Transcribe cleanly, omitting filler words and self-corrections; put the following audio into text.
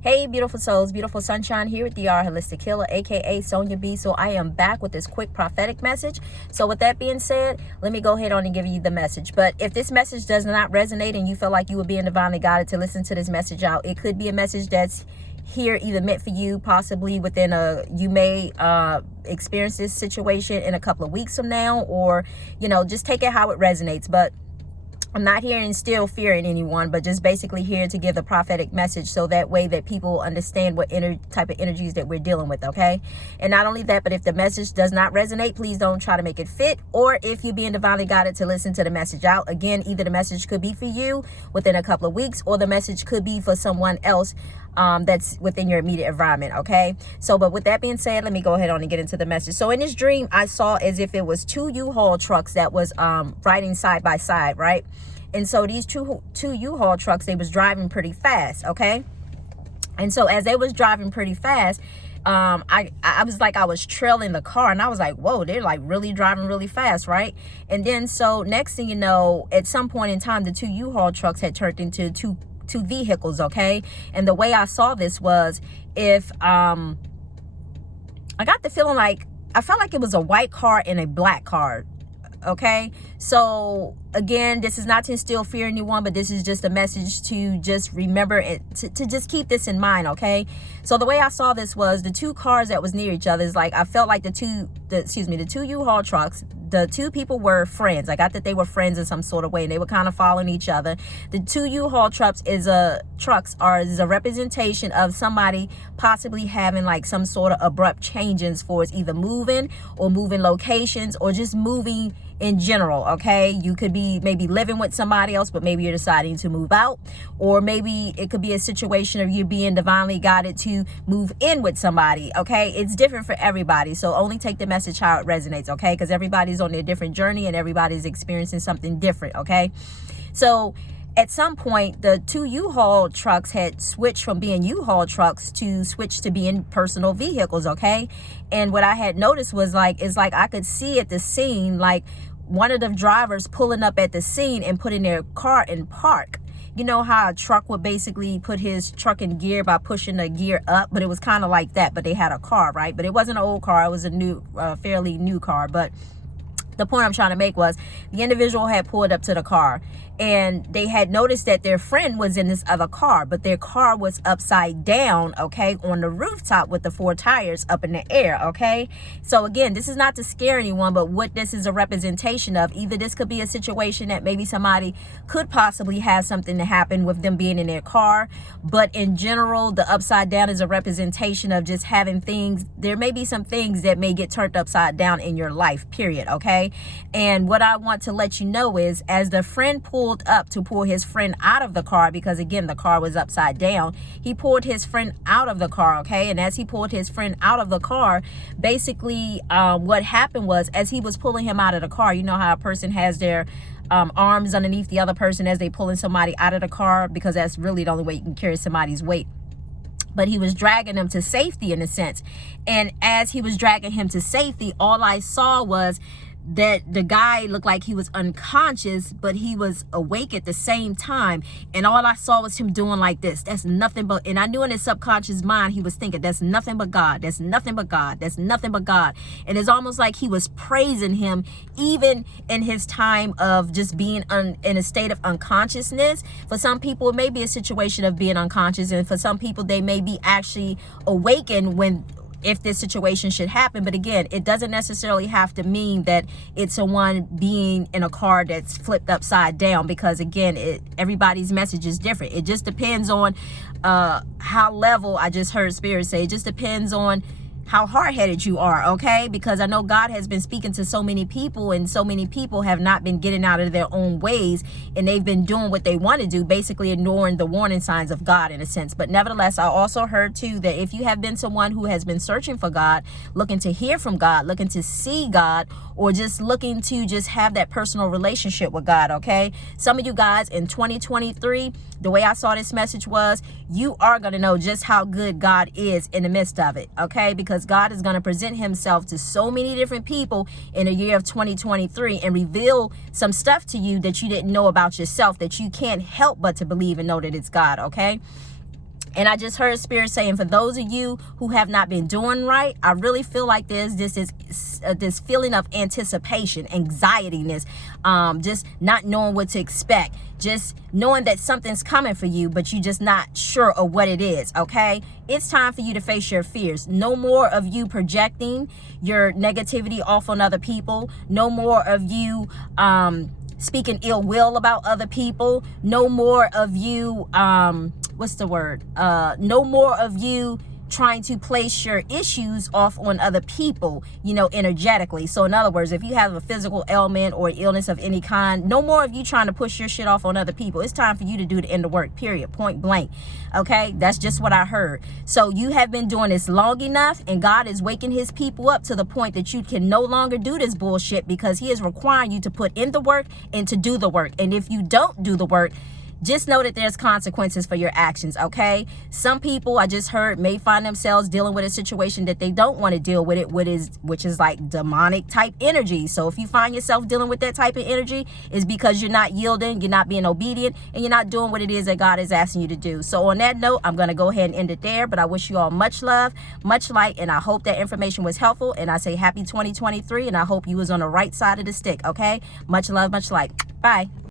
Hey, beautiful souls, beautiful sunshine here with the Holistic Healer, aka Sonia B. So I am back with this quick prophetic message. So with that being said, let me go ahead on and give you the message. But if this message does not resonate and you feel like you were being divinely guided to listen to this message out, it could be a message that's here either meant for you, possibly you may experience this situation in a couple of weeks from now, or just take it how it resonates. But I'm not here to instill fear in anyone, but just basically here to give the prophetic message so that way that people understand what type of energies that we're dealing with, okay? And not only that, but if the message does not resonate, please don't try to make it fit. Or if you're being divinely guided to listen to the message out, again, either the message could be for you within a couple of weeks, or the message could be for someone else that's within your immediate environment, okay? So, but with that being said, let me go ahead on and get into the message. So in this dream, I saw as if it was two U-Haul trucks that was riding side by side, right? And so these two U-Haul trucks, they was driving pretty fast, okay? And so as they was driving pretty fast, I was like, I was trailing the car, and I was like, whoa, they're like really driving really fast, right? And then so next thing you know, at some point in time, the two U-Haul trucks had turned into two vehicles, okay? And the way I saw this was, if I got the feeling like, I felt like it was a white car and a black car, okay? So again, this is not to instill fear in anyone, but this is just a message to just remember it, to just keep this in mind, okay? So the way I saw this was the two cars that was near each other is like, I felt like the two U-Haul trucks, the two people were friends. I got that they were friends in some sort of way, and they were kind of following each other. The two U-Haul trucks is a representation of somebody possibly having like some sort of abrupt changes for it's either moving or moving locations or just moving in general, okay? You could be maybe living with somebody else, but maybe you're deciding to move out, or maybe it could be a situation of you being divinely guided to move in with somebody, okay? It's different for everybody, so only take the message how it resonates, okay? Because everybody's on their different journey and everybody's experiencing something different, okay? So at some point, the two U-Haul trucks had switched from being U-Haul trucks to switch to being personal vehicles, okay? And what I had noticed was it's like I could see at the scene, like one of the drivers pulling up at the scene and putting their car in park. You know how a truck would basically put his truck in gear by pushing the gear up, but it was kind of like that, but they had a car, right? But it wasn't an old car, it was a new, fairly new car. But the point I'm trying to make was the individual had pulled up to the car, and they had noticed that their friend was in this other car, but their car was upside down, okay, on the rooftop with the four tires up in the air, okay? So again, this is not to scare anyone, but what this is a representation of, either this could be a situation that maybe somebody could possibly have something to happen with them being in their car, but in general, the upside down is a representation of just having things. There may be some things that may get turned upside down in your life, period, okay? And what I want to let you know is, as the friend pulled up to pull his friend out of the car, because again, the car was upside down, he pulled his friend out of the car, okay? And as he pulled his friend out of the car, basically what happened was, as he was pulling him out of the car, you know how a person has their arms underneath the other person as they pulling somebody out of the car, because that's really the only way you can carry somebody's weight. But he was dragging him to safety in a sense. And as he was dragging him to safety, all I saw was that the guy looked like he was unconscious, but he was awake at the same time. And all I saw was him doing like this. That's nothing but, and I knew in his subconscious mind, he was thinking, that's nothing but God. That's nothing but God. That's nothing but God. And it's almost like he was praising him, even in his time of just being in a state of unconsciousness. For some people, it may be a situation of being unconscious. And for some people, they may be actually awakened if this situation should happen. But again, it doesn't necessarily have to mean that it's someone being in a car that's flipped upside down, because again, everybody's message is different. It just depends on how level, I just heard Spirit say, it just depends on how hard-headed you are, okay? Because I know God has been speaking to so many people, and so many people have not been getting out of their own ways, and they've been doing what they want to do, basically ignoring the warning signs of God in a sense. But nevertheless, I also heard too that if you have been someone who has been searching for God, looking to hear from God, looking to see God, or just looking to just have that personal relationship with God, okay? Some of you guys in 2023, the way I saw this message was, you are going to know just how good God is in the midst of it, okay? Because God is going to present himself to so many different people in the year of 2023 and reveal some stuff to you that you didn't know about yourself, that you can't help but to believe and know that it's God, okay? And I just heard Spirit saying, for those of you who have not been doing right, I really feel like there's this feeling of anticipation, anxiety-ness, just not knowing what to expect, just knowing that something's coming for you, but you're just not sure of what it is, okay? It's time for you to face your fears. No more of you projecting your negativity off on other people. No more of you speaking ill will about other people. No more of you what's the word? No more of you trying to place your issues off on other people, you know, energetically. So in other words, if you have a physical ailment or illness of any kind, no more of you trying to push your shit off on other people. It's time for you to do the end of work, period, point blank. Okay, that's just what I heard. So you have been doing this long enough, and God is waking his people up to the point that you can no longer do this bullshit, because he is requiring you to put in the work and to do the work. And if you don't do the work, just know that there's consequences for your actions, okay? Some people, I just heard, may find themselves dealing with a situation that they don't want to deal with it, which is like demonic type energy. So if you find yourself dealing with that type of energy, it's because you're not yielding, you're not being obedient, and you're not doing what it is that God is asking you to do. So on that note, I'm going to go ahead and end it there, but I wish you all much love, much light, and I hope that information was helpful, and I say happy 2023, and I hope you was on the right side of the stick, okay? Much love, much light. Bye.